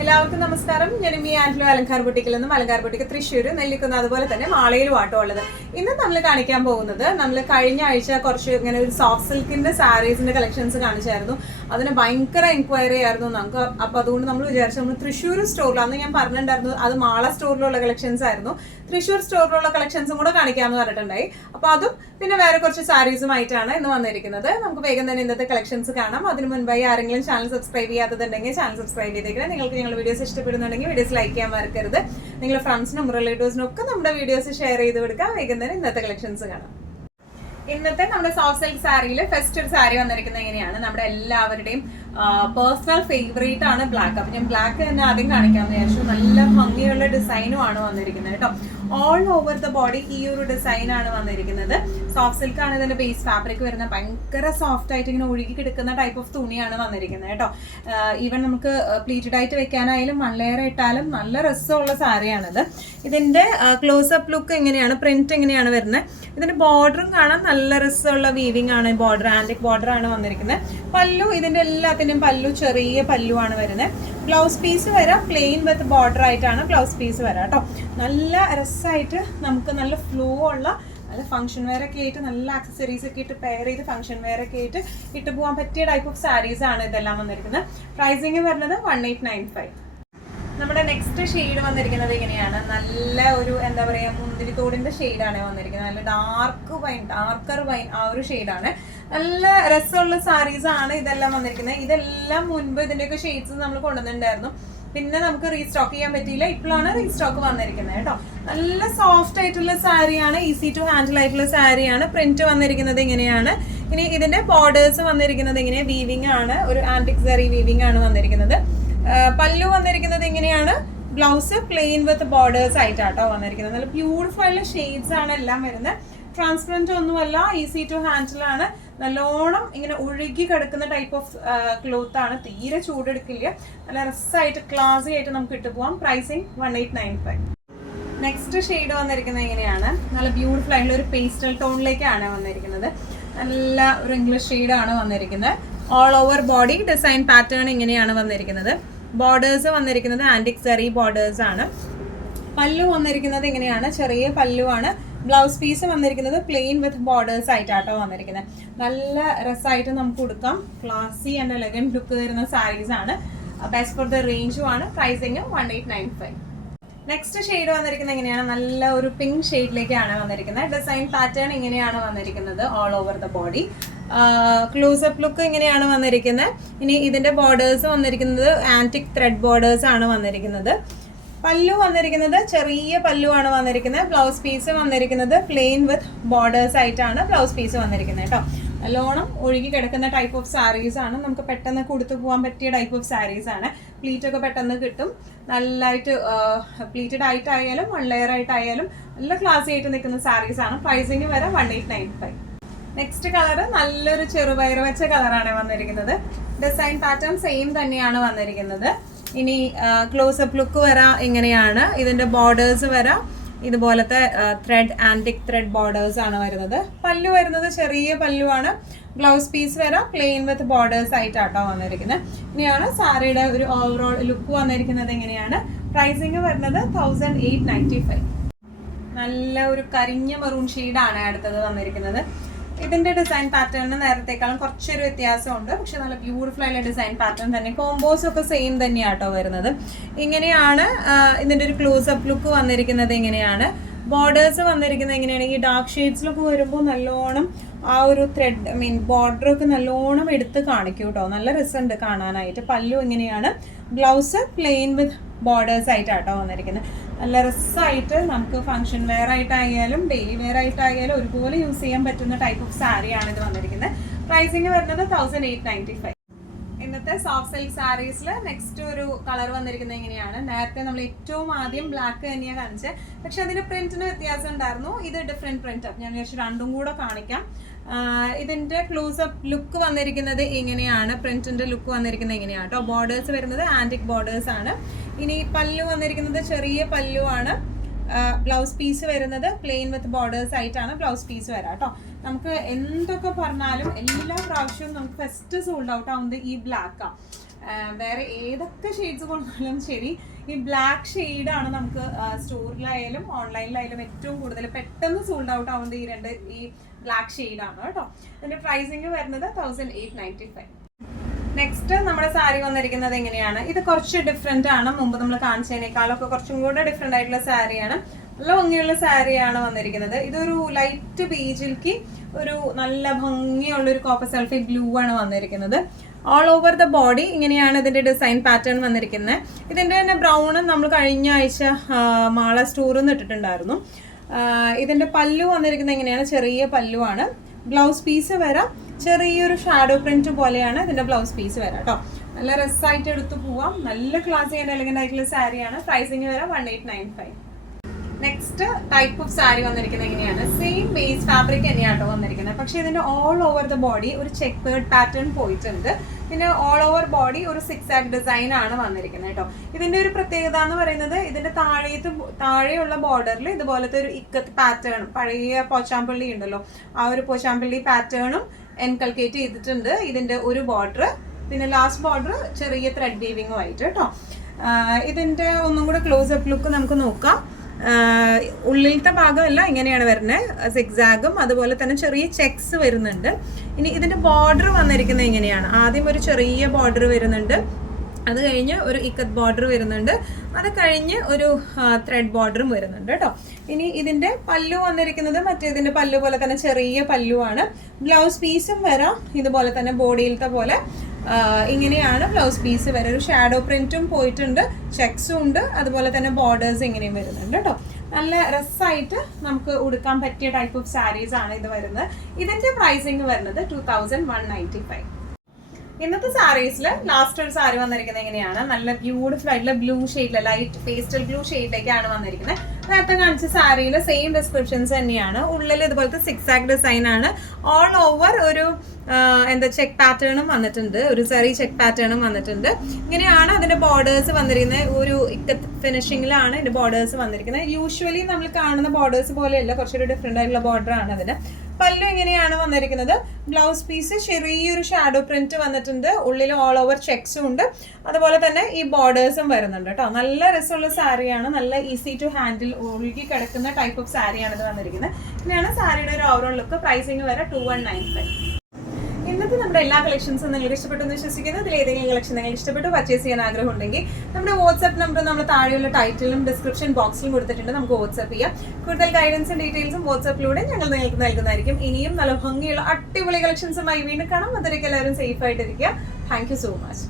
എല്ലാവർക്കും നമസ്കാരം. ഞാൻ മീ ആൻഡ്ലോ അലങ്കാർ ബുട്ടിക്കിൽ നിന്നും അലങ്കാർ ബുട്ടിക്ക് തൃശ്ശൂർ നെല്ലിക്കുന്ന അതുപോലെ തന്നെ മാളയിലും ആട്ടോ ഉള്ളത്. ഇന്ന് നമ്മൾ കാണിക്കാൻ പോകുന്നത് നമ്മൾ കഴിഞ്ഞ ആഴ്ച കുറച്ച് ഇങ്ങനെ ഒരു സോഫ്റ്റ് സിൽക്കിന്റെ സാരീസിന്റെ കളക്ഷൻസ് കാണിച്ചായിരുന്നു. അതിന് ഭയങ്കര എൻക്വയറി ആയിരുന്നു നമുക്ക്. അപ്പൊ അതുകൊണ്ട് നമ്മൾ വിചാരിച്ചു നമ്മൾ തൃശ്ശൂർ സ്റ്റോറിൽ അന്ന് ഞാൻ പറഞ്ഞിട്ടുണ്ടായിരുന്നു അത് മാള സ്റ്റോറിലുള്ള കളക്ഷൻസ് ആയിരുന്നു. തൃശ്ശൂർ സ്റ്റോറിലുള്ള കളക്ഷൻസും കൂടെ കാണിക്കാമെന്ന് പറഞ്ഞിട്ടുണ്ടായി. അപ്പൊ അതും പിന്നെ വേറെ കുറച്ച് സാരീസുമായിട്ടാണ് ഇന്ന് വന്നിരിക്കുന്നത്. നമുക്ക് വേഗം തന്നെ ഇന്നത്തെ കളക്ഷൻസ് കാണാം. അതിന് മുൻപായി ആരെങ്കിലും ചാനൽ സബ്സ്ക്രൈബ് ചെയ്യാത്തതുണ്ടെങ്കിൽ ചാനൽ സബ്സ്ക്രൈബ് ചെയ്തേക്കണം. നിങ്ങൾക്ക് ഞങ്ങളുടെ വീഡിയോസ് ഇഷ്ടപ്പെടുന്നുണ്ടെങ്കിൽ വീഡിയോസ് ലൈക്ക് ചെയ്യാൻ മറക്കരുത്. നിങ്ങളുടെ ഫ്രണ്ട്സിനും റിലേറ്റീവ്സിനും ഒക്കെ നമ്മുടെ വീഡിയോസ് ഷെയർ ചെയ്ത് കൊടുക്കാം. വേഗം തന്നെ ഇന്നത്തെ കളക്ഷൻസ് കാണാം. ഇന്നത്തെ നമ്മുടെ സോഫ്റ്റ് സിൽക്ക് സാരിയിൽ ഫസ്റ്റ് ഒരു സാരി വന്നിരിക്കുന്നത് എങ്ങനെയാണ്, നമ്മുടെ എല്ലാവരുടെയും പേഴ്സണൽ ഫേവറേറ്റ് ആണ് ബ്ലാക്ക്. അപ്പൊ ഞാൻ ബ്ലാക്ക് തന്നെ ആദ്യം കാണിക്കാമെന്ന് വിചാരിച്ചു. നല്ല ഭംഗിയുള്ള ഡിസൈനും ആണ് വന്നിരിക്കുന്നത് കേട്ടോ. ഓൾ ഓവർ ദ ബോഡി ഈ ഒരു ഡിസൈൻ ആണ് വന്നിരിക്കുന്നത്. സോഫ്റ്റ് സിൽക്ക് ആണ് ഇതിന്റെ ബേസ് ഫാബ്രിക് വരുന്നത്. ഭയങ്കര സോഫ്റ്റ് ആയിട്ട് ഇങ്ങനെ ഒഴുകി കിടക്കുന്ന ടൈപ്പ് ഓഫ് തുണിയാണ് വന്നിരിക്കുന്നത് കേട്ടോ. ഈവൻ നമുക്ക് പ്ലീറ്റഡ് ആയിട്ട് വെക്കാനായാലും വൺ ലെയർ ഇട്ടാലും നല്ല രസമുള്ള സാരിയാണിത്. ഇതിന്റെ ക്ലോസപ്പ് ലുക്ക് എങ്ങനെയാണ്, പ്രിന്റ് എങ്ങനെയാണ് വരുന്നത്, ഇതിന്റെ ബോർഡറും കാണാൻ നല്ല രസമുള്ള വീവിംഗ് ആണ്. ബോർഡർ ആന്റിക് ബോർഡർ ആണ് വന്നിരിക്കുന്നത്. പല്ലു ഇതിന്റെ എല്ലാത്തിനും പല്ലു ചെറിയ പല്ലു ആണ് വരുന്നത്. ബ്ലൗസ് പീസ് വരാം പ്ലെയിൻ വിത്ത് ബോർഡർ ആയിട്ടാണ് ബ്ലൗസ് പീസ് വരാം കേട്ടോ. നല്ല രസമായിട്ട് നമുക്ക് നല്ല ഫ്ലോ ഉള്ള നല്ല ഫംഗ്ഷൻ വെയർ ഒക്കെ ആയിട്ട് നല്ല ആക്സസറീസ് ഒക്കെ ഇട്ട് പെയർ ചെയ്ത് ഫംഗ്ഷൻ വെയർ ഒക്കെ ആയിട്ട് ഇട്ട് പോകാൻ പറ്റിയ ടൈപ്പ് ഓഫ് സാരീസ് ആണ് ഇതെല്ലാം വന്നിരിക്കുന്നത്. പ്രൈസിങ് വരുന്നത് 1895. നമ്മുടെ നെക്സ്റ്റ് ഷെയ്ഡ് വന്നിരിക്കുന്നത് ഇങ്ങനെയാണ്. നല്ല ഒരു എന്താ പറയാ മുന്തിരിത്തോടിന്റെ ഷെയ്ഡാണ് വന്നിരിക്കുന്നത്. നല്ല ഡാർക്കർ വൈൻ ആ ഒരു ഷെയ്ഡാണ്. നല്ല രസമുള്ള സാരീസ് ആണ് ഇതെല്ലാം വന്നിരിക്കുന്നത്. ഇതെല്ലാം മുൻപ് ഇതിന്റെയൊക്കെ ഷെയ്ഡ്സ് നമ്മൾ കൊണ്ടുവന്നിട്ടുണ്ടായിരുന്നു. പിന്നെ നമുക്ക് റീസ്റ്റോക്ക് ചെയ്യാൻ പറ്റിയില്ല. ഇപ്പോഴാണ് റീസ്റ്റോക്ക് വന്നിരിക്കുന്നത് കേട്ടോ. നല്ല സോഫ്റ്റ് ആയിട്ടുള്ള സാരിയാണ്, ഈസി ടു ഹാൻഡിൽ ആയിട്ടുള്ള സാരിയാണ്. പ്രിന്റ് വന്നിരിക്കുന്നത് ഇങ്ങനെയാണ്. ഇനി ഇതിന്റെ ബോർഡേഴ്സ് വന്നിരിക്കുന്നത് ഇങ്ങനെ വീവിംഗ് ആണ്, ഒരു ആന്റിക് സറി വീവിംഗ് ആണ് വന്നിരിക്കുന്നത്. പല്ലു വന്നിരിക്കുന്നത് ഇങ്ങനെയാണ്. ബ്ലൗസ് പ്ലെയിൻ വിത്ത് ബോർഡേഴ്സ് ആയിട്ടാട്ടോ വന്നിരിക്കുന്നത്. നല്ല ബ്യൂട്ടിഫുൾ ആയിട്ടുള്ള ഷെയ്ഡ്സ് ആണ് എല്ലാം വരുന്നത്. ട്രാൻസ്പെറന്റ് ഒന്നുമല്ല, ഈസി ടു ഹാൻഡിൽ ആണ്. നല്ലോണം ഇങ്ങനെ ഒഴുകി കിടക്കുന്ന ടൈപ്പ് ഓഫ് ക്ലോത്ത് ആണ്. തീരെ ചൂടെടുക്കില്ല. നല്ല രസമായിട്ട് ക്ലാസി ആയിട്ട് നമുക്ക് ഇട്ട് പോവാം. പ്രൈസിങ് 1895. നെക്സ്റ്റ് ഷെയ്ഡ് വന്നിരിക്കുന്നത് എങ്ങനെയാണ്, നല്ല ബ്യൂട്ടിഫുൾ ആയിട്ടുള്ള ഒരു പേസ്റ്റൽ ടോണിലേക്കാണ് വന്നിരിക്കുന്നത്. നല്ല ഒരു ഇംഗ്ലീഷ് ഷെയ്ഡാണ് വന്നിരിക്കുന്നത്. All over body design pattern ഇങ്ങനെയാണ് വന്നിരിക്കുന്നത്. ബോർഡേഴ്സ് വന്നിരിക്കുന്നത് ആന്റിക് സറി ബോർഡേഴ്സ് ആണ്. പല്ലു വന്നിരിക്കുന്നത് ഇങ്ങനെയാണ്, ചെറിയ പല്ലു ആണ്. ബ്ലൗസ് പീസ് വന്നിരിക്കുന്നത് പ്ലെയിൻ വിത്ത് ബോർഡേഴ്സ് ആയിട്ടാട്ടോ വന്നിരിക്കുന്നത്. നല്ല രസമായിട്ട് നമുക്ക് കൊടുക്കാം. ക്ലാസി ആൻഡ് എലഗന്റ് ലുക്ക് വരുന്ന സാരീസ് ആണ്. ബെസ്റ്റ് ഫോർ ദ റേഞ്ചും ആണ്. പ്രൈസിങ് 1895. നെക്സ്റ്റ് ഷെയ്ഡ് വന്നിരിക്കുന്നത് എങ്ങനെയാണ്, നല്ല ഒരു പിങ്ക് ഷെയ്ഡിലേക്കാണ് വന്നിരിക്കുന്നത്. ഡിസൈൻ പാറ്റേൺ ഇങ്ങനെയാണ് വന്നിരിക്കുന്നത്. All over the body close-up look ഇങ്ങനെയാണ് വന്നിരിക്കുന്നത്. ഇനി ഇതിന്റെ ബോർഡേഴ്സ് വന്നിരിക്കുന്നത് ആന്റിക് ത്രെഡ് ബോർഡേഴ്സ് ആണ് വന്നിരിക്കുന്നത്. പല്ലു വന്നിരിക്കുന്നത് ചെറിയ പല്ലു ആണ് വന്നിരിക്കുന്നത്. ബ്ലൗസ് പീസ് വന്നിരിക്കുന്നത് പ്ലെയിൻ വിത്ത് ബോർഡേഴ്സ് ആയിട്ടാണ് ബ്ലൗസ് പീസ് വന്നിരിക്കുന്നത് കേട്ടോ. നല്ലോണം ഒഴുകി കിടക്കുന്ന ടൈപ്പ് ഓഫ് സാരീസ് ആണ്. നമുക്ക് പെട്ടെന്ന് കൊടുത്തു പോകാൻ പറ്റിയ ടൈപ്പ് ഓഫ് സാരീസ് ആണ്. പ്ലീറ്റ് ഒക്കെ പെട്ടെന്ന് കിട്ടും. നല്ലതായിട്ട് പ്ലീറ്റഡ് ആയിട്ടായാലും വൺ ലെയർ ആയിട്ടായാലും നല്ല ക്ലാസി ആയിട്ട് നിൽക്കുന്ന സാരീസ് ആണ്. പ്രൈസിങ് വരെ 1895. നെക്സ്റ്റ് കളർ നല്ലൊരു ചെറുപയർ വെച്ച കളറാണ് വന്നിരിക്കുന്നത്. ഡിസൈൻ പാറ്റേൺ സെയിം തന്നെയാണ് വന്നിരിക്കുന്നത്. ഇനി ക്ലോസപ്പ് ലുക്ക് വരാം ഇങ്ങനെയാണ്. ഇതിന്റെ ബോർഡേഴ്സ് വരാം ഇതുപോലത്തെ ആന്റിക് ത്രെഡ് ബോർഡേഴ്സ് ആണ് വരുന്നത്. പല്ലു വരുന്നത് ചെറിയ പല്ലു ആണ്. ബ്ലൗസ് പീസ് വരാം പ്ലെയിൻ വിത്ത് ബോർഡേഴ്സ് ആയിട്ടാട്ടോ വന്നിരിക്കുന്നത്. ഇനിയാണ് സാരിയുടെ ഒരു ഓവറോൾ ലുക്ക് വന്നിരിക്കുന്നത് എങ്ങനെയാണ്. പ്രൈസിങ് വരുന്നത് 1895. നല്ല ഒരു കരിഞ്ഞ മെറൂൺ ഷെയ്ഡാണ് അടുത്തത് വന്നിരിക്കുന്നത്. ഇതിന്റെ ഡിസൈൻ പാറ്റേണിന് നേരത്തേക്കാളും കുറച്ചൊരു വ്യത്യാസമുണ്ട്. പക്ഷെ നല്ല ബ്യൂട്ടിഫുൾ ആയിട്ടുള്ള ഡിസൈൻ പാറ്റേൺ തന്നെ. കോമ്പോസ് ഒക്കെ സെയിം തന്നെയാട്ടോ വരുന്നത്. ഇങ്ങനെയാണ് ഇതിന്റെ ഒരു ക്ലോസപ്പ് ലുക്ക് വന്നിരിക്കുന്നത്. ഇങ്ങനെയാണ് ബോർഡേഴ്സ് വന്നിരിക്കുന്നത്. എങ്ങനെയാണ് ഈ ഡാർക്ക് ഷെയ്ഡ്സിലൊക്കെ വരുമ്പോൾ നല്ലോണം ആ ഒരു ത്രെഡ് ബോർഡർ ഒക്കെ നല്ലോണം എടുത്ത് കാണിക്കും കേട്ടോ. നല്ല രസമുണ്ട് കാണാനായിട്ട്. പല്ലു ഇങ്ങനെയാണ്. ബ്ലൗസ് പ്ലെയിൻ വിത്ത് ബോർഡേഴ്സ് ആയിട്ടാട്ടോ വന്നിരിക്കുന്നത്. നല്ല രസമായിട്ട് നമുക്ക് ഫംഗ്ഷൻ വെയർ ആയിട്ടായാലും ഡെയിലി വെയർ ആയിട്ടായാലും ഒരുപോലെ യൂസ് ചെയ്യാൻ പറ്റുന്ന ടൈപ്പ് ഓഫ് സാരിയാണ് ഇത് വന്നിരിക്കുന്നത്. പ്രൈസിങ് വരുന്നത് 1895. ഇന്നത്തെ സോഫ്റ്റ് സിൽക്ക് സാരീസിൽ നെക്സ്റ്റ് ഒരു കളർ വന്നിരിക്കുന്നത് എങ്ങനെയാണ്. നേരത്തെ നമ്മൾ ഏറ്റവും ആദ്യം ബ്ലാക്ക് തന്നെയാണ് കാണിച്ചത്. പക്ഷെ അതിന്റെ പ്രിന്റിന് വ്യത്യാസം ഉണ്ടായിരുന്നു. ഇത് ഡിഫറെന്റ് പ്രിന്റ്. ഞാൻ വിചാരിച്ചു രണ്ടും കൂടെ കാണിക്കാം. ഇതിന്റെ ക്ലോസപ്പ് ലുക്ക് വന്നിരിക്കുന്നത് ഇങ്ങനെയാണ്. പ്രിന്റിന്റെ ലുക്ക് വന്നിരിക്കുന്നത് ഇങ്ങനെയാണ് കേട്ടോ. ബോർഡേഴ്സ് വരുന്നത് ആന്റിക് ബോർഡേഴ്സ് ആണ്. ഇനി പല്ലു വന്നിരിക്കുന്നത് ചെറിയ പല്ലു ആണ്. ബ്ലൗസ് പീസ് വരുന്നത് പ്ലെയിൻ വിത്ത് ബോർഡേഴ്സ് ആയിട്ടാണ് ബ്ലൗസ് പീസ് വരാം കേട്ടോ. നമുക്ക് എന്തൊക്കെ പറഞ്ഞാലും എല്ലാ പ്രാവശ്യവും നമുക്ക് ഫസ്റ്റ് സോൾഡ് ഔട്ട് ആവുന്നത് ഈ ബ്ലാക്കാണ്. വേറെ ഏതൊക്കെ ഷെയ്ഡ്സ് കൊണ്ടാലും ശരി, ഈ ബ്ലാക്ക് ഷെയ്ഡാണ് നമുക്ക് സ്റ്റോറിലായാലും ഓൺലൈനിലായാലും ഏറ്റവും കൂടുതൽ പെട്ടെന്ന് സോൾഡ് ഔട്ട് ആവുന്നത് ഈ ബ്ലാക്ക് ഷെയ്ഡാണ് കേട്ടോ. ഇതിന്റെ പ്രൈസിങ് വരുന്നത് 1895. നെക്സ്റ്റ് നമ്മുടെ സാരി വന്നിരിക്കുന്നത് എങ്ങനെയാണ്? ഇത് കുറച്ച് ഡിഫറെന്റ് ആണ്, മുമ്പ് നമ്മൾ കാണിച്ചതിനേക്കാളൊക്കെ കുറച്ചും കൂടെ ഡിഫറെന്റ് ആയിട്ടുള്ള സാരിയാണ്. നല്ല ഭംഗിയുള്ള സാരിയാണ് വന്നിരിക്കുന്നത്. ഇതൊരു ലൈറ്റ് ബീജിലേക്ക് ഒരു നല്ല ഭംഗിയുള്ള ഒരു കോപ്പർ സൾഫേറ്റ് ബ്ലൂ ആണ് വന്നിരിക്കുന്നത്. ഓൾ ഓവർ ദ ബോഡി ഇങ്ങനെയാണ് ഇതിന്റെ ഡിസൈൻ പാറ്റേൺ വന്നിരിക്കുന്നത്. ഇതിന്റെ തന്നെ ബ്രൗൺ നമ്മൾ കഴിഞ്ഞ ആഴ്ച മാള സ്റ്റോറിൽ നിന്ന് ഇട്ടിട്ടുണ്ടായിരുന്നു. ഇതിന്റെ പല്ലു വന്നിരിക്കുന്നത് എങ്ങനെയാണ്? ചെറിയ പല്ലുവാണ്. ബ്ലൗസ് പീസ് വരാം, ചെറിയൊരു ഷാഡോ പ്രിന്റ് പോലെയാണ് ഇതിന്റെ ബ്ലൗസ് പീസ് വരാം കേട്ടോ. നല്ല രസമായിട്ട് എടുത്തു പോവാം. നല്ല ക്ലാസിക് ആൻഡ് എലഗന്റ് ആയിട്ടുള്ള സാരിയാണ്. പ്രൈസിങ് വരാം 1895. നെക്സ്റ്റ് ടൈപ്പ് ഓഫ് സാരി വന്നിരിക്കുന്നത് എങ്ങനെയാണ്? സെയിം ബേസ് ഫാബ്രിക് തന്നെയാട്ടോ വന്നിരിക്കുന്നത്. പക്ഷെ ഇതിന്റെ ഓൾ ഓവർ ദ ബോഡി ഒരു ചെക്കേർഡ് പാറ്റേൺ പോയിട്ടുണ്ട്. പിന്നെ ഓൾ ഓവർ ബോഡി ഒരു സിക്സാക് ഡിസൈൻ ആണ് വന്നിരിക്കുന്നത് കേട്ടോ. ഇതിന്റെ ഒരു പ്രത്യേകത എന്ന് പറയുന്നത് ഇതിന്റെ താഴെയുള്ള ബോർഡറിൽ ഇതുപോലത്തെ ഒരു ഇക്കത്ത് പാറ്റേൺ, പഴയ പോച്ചാമ്പള്ളി ഉണ്ടല്ലോ, ആ ഒരു പോച്ചാമ്പള്ളി പാറ്റേണും എൻകൾക്കേറ്റ് ചെയ്തിട്ടുണ്ട് ഇതിന്റെ ഒരു ബോർഡർ. പിന്നെ ലാസ്റ്റ് ബോർഡർ ചെറിയ ത്രെഡ് വീവിങ്ങും ആയിട്ട് കേട്ടോ. ഇതിന്റെ ഒന്നും കൂടെ ക്ലോസ് അപ്പ് ലുക്ക് നമുക്ക് നോക്കാം. ഉള്ളിലത്തെ ഭാഗമല്ല ഇങ്ങനെയാണ് വരുന്നത്, സിക്സാഗും അതുപോലെ തന്നെ ചെറിയ ചെക്സ് വരുന്നുണ്ട്. ഇനി ഇതിന്റെ ബോർഡർ വന്നിരിക്കുന്നത് എങ്ങനെയാണ്? ആദ്യം ഒരു ചെറിയ ബോർഡർ വരുന്നുണ്ട്, അത് കഴിഞ്ഞ് ഒരു ഇക്കത്ത് ബോർഡർ വരുന്നുണ്ട്, അത് കഴിഞ്ഞ് ഒരു ത്രെഡ് ബോർഡറും വരുന്നുണ്ട് കേട്ടോ. ഇനി ഇതിന്റെ പല്ലു വന്നിരിക്കുന്നത് മറ്റേതിന്റെ പല്ലു പോലെ തന്നെ ചെറിയ പല്ലുവാണ്. ബ്ലൗസ് പീസും വരാം ഇതുപോലെ തന്നെ ബോഡിയിലത്തെ പോലെ ഇങ്ങനെയാണ് ബ്ലൗസ് പീസ് വരെ. ഒരു ഷാഡോ പ്രിന്റും പോയിട്ടുണ്ട്, ചെക്സും ഉണ്ട്, അതുപോലെ തന്നെ ബോർഡേഴ്സ് ഇങ്ങനെയും വരുന്നുണ്ട് കേട്ടോ. നല്ല രസമായിട്ട് നമുക്ക് ഉടുക്കാൻ പറ്റിയ ടൈപ്പ് ഓഫ് സാരീസ് ആണ് ഇത് വരുന്നത്. ഇതിന്റെ പ്രൈസിങ് വരുന്നത് 2195. ഇന്നത്തെ സാരീസിൽ ലാസ്റ്റ് ഒരു സാരി വന്നിരിക്കുന്നത് എങ്ങനെയാണ്? നല്ല ബ്യൂട്ടിഫുൾ ആയിട്ടുള്ള ബ്ലൂ ഷെയ്ഡിലെ ലൈറ്റ് പേസ്റ്റൽ ബ്ലൂ ഷെയ്ഡിലേക്കാണ് വന്നിരിക്കുന്നത്. നേരത്തെ കാണിച്ച സാരിയിൽ സെയിം ഡിസ്ക്രിപ്ഷൻസ് തന്നെയാണ്. ഉള്ളിൽ ഇതുപോലത്തെ സിക്സാക് ഡിസൈൻ ആണ്. ഓൾ ഓവർ ഒരു ചെക്ക് പാറ്റേണും വന്നിട്ടുണ്ട്, ഒരു ചെറിയ ചെക്ക് പാറ്റേണും വന്നിട്ടുണ്ട്. ഇങ്ങനെയാണ് അതിന്റെ ബോർഡേഴ്സ് വന്നിരിക്കുന്നത്. ഒരു ഇക്കത്ത് ഫിനിഷിങ്ങിലാണ് ഇതിന്റെ ബോർഡേഴ്സ് വന്നിരിക്കുന്നത്. യൂഷ്വലി നമ്മൾ കാണുന്ന ബോർഡേഴ്സ് പോലെയല്ല, കുറച്ചൊരു ഡിഫറെന്റ് ആയിട്ടുള്ള ബോർഡർ ആണ് അതിന്. പല്ലു ഇങ്ങനെയാണ് വന്നിരിക്കുന്നത്. ബ്ലൗസ് പീസ് ചെറിയൊരു ഷാഡോ പ്രിന്റ് വന്നിട്ടുണ്ട്, ഉള്ളിൽ ഓൾ ഓവർ ചെക്സും ഉണ്ട്, അതുപോലെ തന്നെ ഈ ബോർഡേഴ്സും വരുന്നുണ്ട് കേട്ടോ. നല്ല രസമുള്ള സാരിയാണ്, നല്ല ഈസി ടു ഹാൻഡിൽ, ഒഴുകി കിടക്കുന്ന ടൈപ്പ് ഓഫ് സാരിയാണ് ഇത് വന്നിരിക്കുന്നത്. ഇങ്ങനെയാണ് സാരിയുടെ ഒരു ഓവറോൾ ലുക്ക്. പ്രൈസിങ് വരെ 2195. ഇന്നത്തെ നമ്മുടെ എല്ലാ കളക്ഷൻസും നിങ്ങൾക്ക് ഇഷ്ടപ്പെട്ടു എന്ന് വിശ്വസിക്കുന്നു. ഇതിൽ ഏതെങ്കിലും കളക്ഷൻ നിങ്ങൾ ഇഷ്ടപ്പെട്ടു പർച്ചേസ് ചെയ്യാൻ ആഗ്രഹം ഉണ്ടെങ്കിൽ നമ്മുടെ വാട്സ്ആപ്പ് നമ്പർ നമ്മൾ താഴെയുള്ള ടൈറ്റിലും ഡിസ്ക്രിപ്ഷൻ ബോക്സിലും കൊടുത്തിട്ടുണ്ട്, നമുക്ക് വാട്സ്ആപ്പ് ചെയ്യാം. കൂടുതൽ ഗൈഡൻസും ഡീറ്റെയിൽസും വാട്സ്ആപ്പിലൂടെ ഞങ്ങൾ നിങ്ങൾക്ക് നൽകുന്നതായിരിക്കും. ഇനിയും നല്ല ഭംഗിയുള്ള അടിപൊളി കളക്ഷൻസുമായി വീണ്ടും കാണാം. അതിലേക്ക് എല്ലാവരും സേഫ് ആയിട്ടിരിക്കുക. Thank you so much.